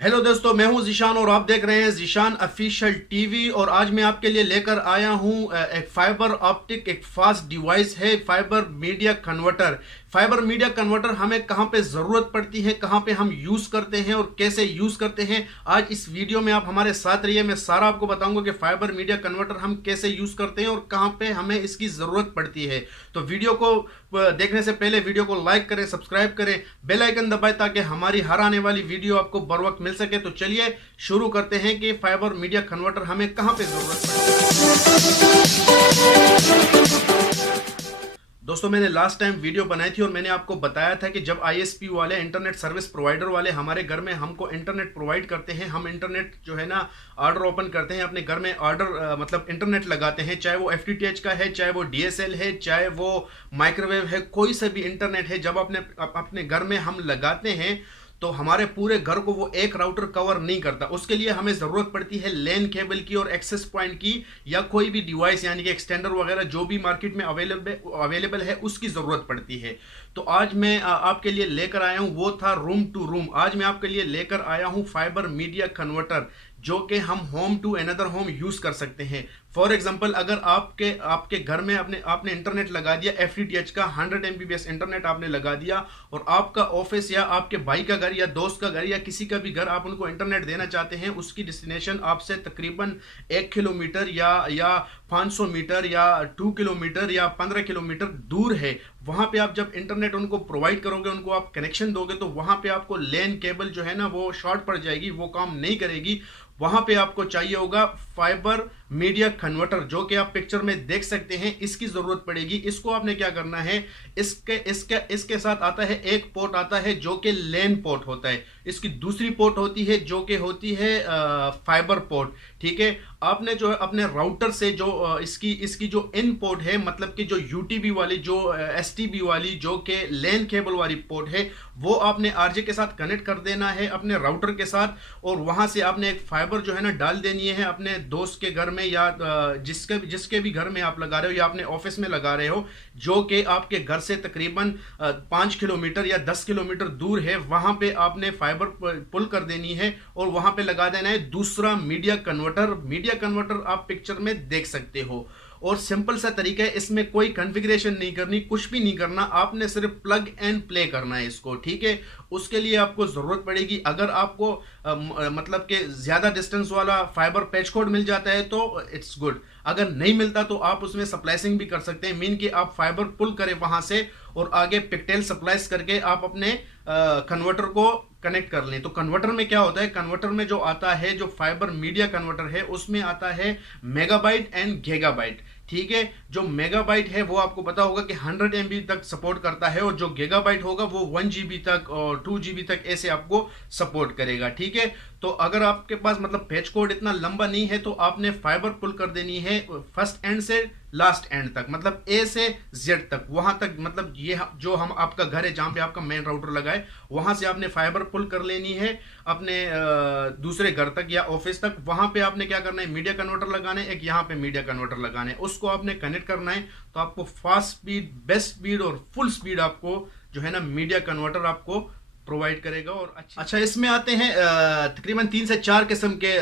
Hello दोस्तों, मैं हूं जीशान और आप देख रहे हैं जीशान ऑफिशियल टीवी। और आज मैं आपके लिए लेकर आया हूं एक फाइबर ऑप्टिक एक फास्ट डिवाइस है, fibre media converter. Fibre media converter हमें कहां पे ज़रूरत पड़ती है, कहां पे हम यूज़ करते हैं और कैसे यूज़ करते हैं, आज इस वीडियो में आप हमारे साथ रहिए। मैं सारा आपको बताऊंगा कि फाइबर मीडिया कन्वर्टर हम कैसे यूज़ करते हैं और कहां पे हमें इसकी ज़रूरत पड़ती है। तो वीडियो को देखने से पहले वीडियो को लाइक करें, सब्सक्राइब करें, बेल आइकन दबाएं ताकि हमारी हर आने वाली वीडियो आपको बर वक्त मिल सके। तो चलिए शुरू करते हैं कि फाइबर मीडिया कन्वर्टर हमें कहां पे जरूरत पड़ती है। दोस्तों, मैंने लास्ट टाइम वीडियो बनाई थी और मैंने आपको बताया था कि जब आईएसपी वाले, इंटरनेट सर्विस प्रोवाइडर वाले हमारे घर में हमको इंटरनेट प्रोवाइड करते हैं, हम इंटरनेट जो है ना ऑर्डर ओपन करते हैं, अपने घर में ऑर्डर मतलब इंटरनेट लगाते हैं, चाहे वो एफटीटीएच का है, चाहे वो डीएसएल है, चाहे वो माइक्रोवेव है, कोई सा भी इंटरनेट है, जब अपने घर में हम लगाते हैं तो हमारे पूरे घर को वो एक राउटर कवर नहीं करता। उसके लिए हमें ज़रूरत पड़ती है लैन केबल की और एक्सेस पॉइंट की, या कोई भी डिवाइस यानी कि एक्सटेंडर वगैरह जो भी मार्केट में अवेलेबल है उसकी ज़रूरत पड़ती है। तो आज मैं आपके लिए लेकर आया हूँ, वो था रूम टू रूम। आज मैं आपके लिए लेकर आया हूँ फाइबर मीडिया कन्वर्टर, जो कि हम home to another home use कर सकते हैं। फॉर एग्जाम्पल, अगर आपके घर में आपने इंटरनेट लगा दिया, एफटीटीएच का 100 MBPS इंटरनेट आपने लगा दिया, और आपका ऑफिस या आपके भाई का घर या दोस्त का घर या किसी का भी घर आप उनको इंटरनेट देना चाहते हैं, उसकी डेस्टिनेशन आपसे तकरीबन 1 किलोमीटर या 500 मीटर या 2 किलोमीटर या 15 किलोमीटर दूर है। वहां पे आप जब इंटरनेट उनको प्रोवाइड करोगे, उनको आप कनेक्शन दोगे, तो वहां पे आपको लैन केबल जो है ना वो शॉर्ट पड़ जाएगी, वो काम नहीं करेगी। वहां पे आपको चाहिए होगा फाइबर मीडिया कन्वर्टर, जो कि आप पिक्चर में देख सकते हैं, इसकी जरूरत पड़ेगी। इसको आपने क्या करना है, इसके साथ आता है एक पोर्ट आता है जो कि लैन पोर्ट होता है, इसकी दूसरी पोर्ट होती है जो कि होती है फाइबर पोर्ट। ठीक है, आपने जो है अपने राउटर से जो इसकी जो इन पोर्ट है, मतलब कि जो यूटीबी वाली, जो एसटीबी वाली, जो कि लैन केबल वाली पोर्ट है, वो आपने आरजे के साथ कनेक्ट कर देना है अपने राउटर के साथ, और वहां से आपने एक फाइबर जो है ना डाल देनी है अपने दोस्त के घर में, या जिसके भी घर में आप लगा रहे हो, या अपने ऑफिस में लगा रहे हो, जो कि आपके घर से तकरीबन 5 किलोमीटर या 10 किलोमीटर दूर है। वहां पे आपने फाइबर पुल कर देनी है और वहां पे लगा देना है दूसरा मीडिया कन्वर्टर। मीडिया कन्वर्टर आप पिक्चर में देख सकते हो, और सिंपल सा तरीका है, इसमें कोई कॉन्फ़िगरेशन नहीं करनी, कुछ भी नहीं करना, आपने सिर्फ प्लग एंड प्ले करना है इसको। ठीक है, उसके लिए आपको ज़रूरत पड़ेगी, अगर आपको मतलब कि ज़्यादा डिस्टेंस वाला फाइबर पैच कोड मिल जाता है तो इट्स गुड, अगर नहीं मिलता तो आप उसमें सप्लाइसिंग भी कर सकते हैं। मीन कि आप फाइबर पुल करें वहां से और आगे पिकटेल सप्लाइस करके आप अपने कन्वर्टर को कनेक्ट कर लें। तो कन्वर्टर में क्या होता है, कन्वर्टर में जो आता है, जो फाइबर मीडिया कन्वर्टर है, उसमें आता है मेगाबाइट एंड गीगाबाइट। ठीक है, जो मेगाबाइट है वो आपको पता होगा कि 100 MB तक सपोर्ट करता है, और जो गीगाबाइट होगा वो 1 GB तक और 2 GB तक ऐसे आपको सपोर्ट करेगा। ठीक है, तो अगर आपके पास मतलब पैच कोड इतना लंबा नहीं है तो आपने फाइबर पुल कर देनी है फर्स्ट एंड से लास्ट एंड तक, मतलब ए से जेड तक, वहां तक, मतलब ये जो हम आपका घर है जहां पे आपका मेन राउटर लगा है, वहां से आपने फाइबर पुल कर लेनी है अपने दूसरे घर तक या ऑफिस तक। वहां पे आपने क्या करना है, मीडिया कन्वर्टर लगाना है, एक यहाँ पे मीडिया कन्वर्टर लगाना है, उसको आपने कनेक्ट करना है। तो आपको फास्ट स्पीड, बेस्ट स्पीड और फुल स्पीड आपको जो है ना मीडिया कन्वर्टर आपको प्रोवाइड करेगा। और अच्छा, इसमें आते हैं तकरीबन 3 से 4 किस्म के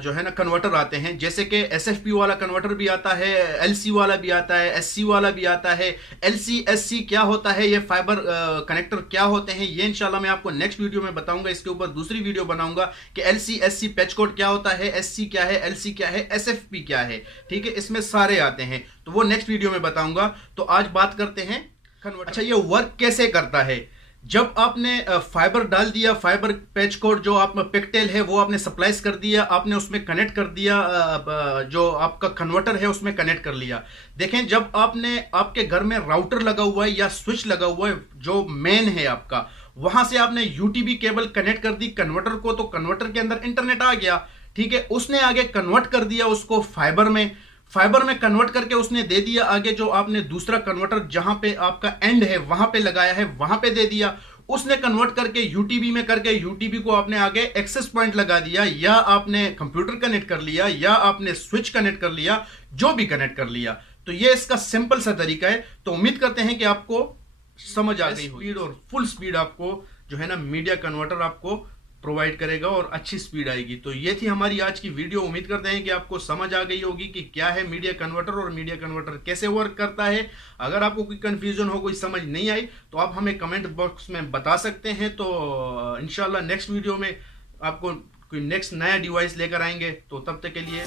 जो है ना कन्वर्टर आते हैं, जैसे कि एसएफपी वाला कन्वर्टर भी आता है, एलसी वाला भी आता है, एससी वाला भी आता है। एलसी एससी क्या होता है, ये फाइबर कनेक्टर क्या होते हैं, ये इंशाल्लाह मैं आपको नेक्स्ट वीडियो में बताऊंगा। इसके ऊपर दूसरी वीडियो बनाऊंगा कि एलसी एससी पैच कोड क्या होता है, एससी क्या है, एलसी क्या है, एसएफपी क्या है। ठीक है, इसमें सारे आते हैं, तो वो नेक्स्ट वीडियो में बताऊंगा। तो आज बात करते हैं कन्वर्टर। अच्छा, ये वर्क कैसे करता है। जब आपने फाइबर डाल दिया, फाइबर पैच कोड जो आप पिकटेल है वो आपने सप्लाइज कर दिया, आपने उसमें कनेक्ट कर दिया, जो आपका कन्वर्टर है उसमें कनेक्ट कर लिया। देखें, जब आपके घर में राउटर लगा हुआ है या स्विच लगा हुआ है जो मेन है आपका, वहां से आपने यूटीबी केबल कनेक्ट कर दी कन्वर्टर को, तो कन्वर्टर के अंदर इंटरनेट आ गया। ठीक है, उसने आगे कन्वर्ट कर दिया उसको फाइबर में कन्वर्ट करके उसने दे दिया आगे, जो आपने दूसरा कन्वर्टर जहां पे आपका एंड है वहां पे लगाया है वहां पे दे दिया, उसने कन्वर्ट करके यूटीबी में करके यूटीबी को आपने आगे एक्सेस पॉइंट लगा दिया, या आपने कंप्यूटर कनेक्ट कर लिया, या आपने स्विच कनेक्ट कर लिया, जो भी कनेक्ट कर लिया। तो ये इसका सिंपल सा तरीका है। तो उम्मीद करते हैं कि आपको समझ आ गई। स्पीड और फुल स्पीड आपको जो है ना मीडिया कन्वर्टर आपको प्रोवाइड करेगा और अच्छी स्पीड आएगी। तो ये थी हमारी आज की वीडियो। उम्मीद करते हैं कि आपको समझ आ गई होगी कि क्या है मीडिया कन्वर्टर और मीडिया कन्वर्टर कैसे वर्क करता है। अगर आपको कोई कंफ्यूजन हो, कोई समझ नहीं आई, तो आप हमें कमेंट बॉक्स में बता सकते हैं। तो इंशाल्लाह नेक्स्ट वीडियो में आपको कोई नेक्स्ट नया डिवाइस लेकर आएंगे। तो तब तक के लिए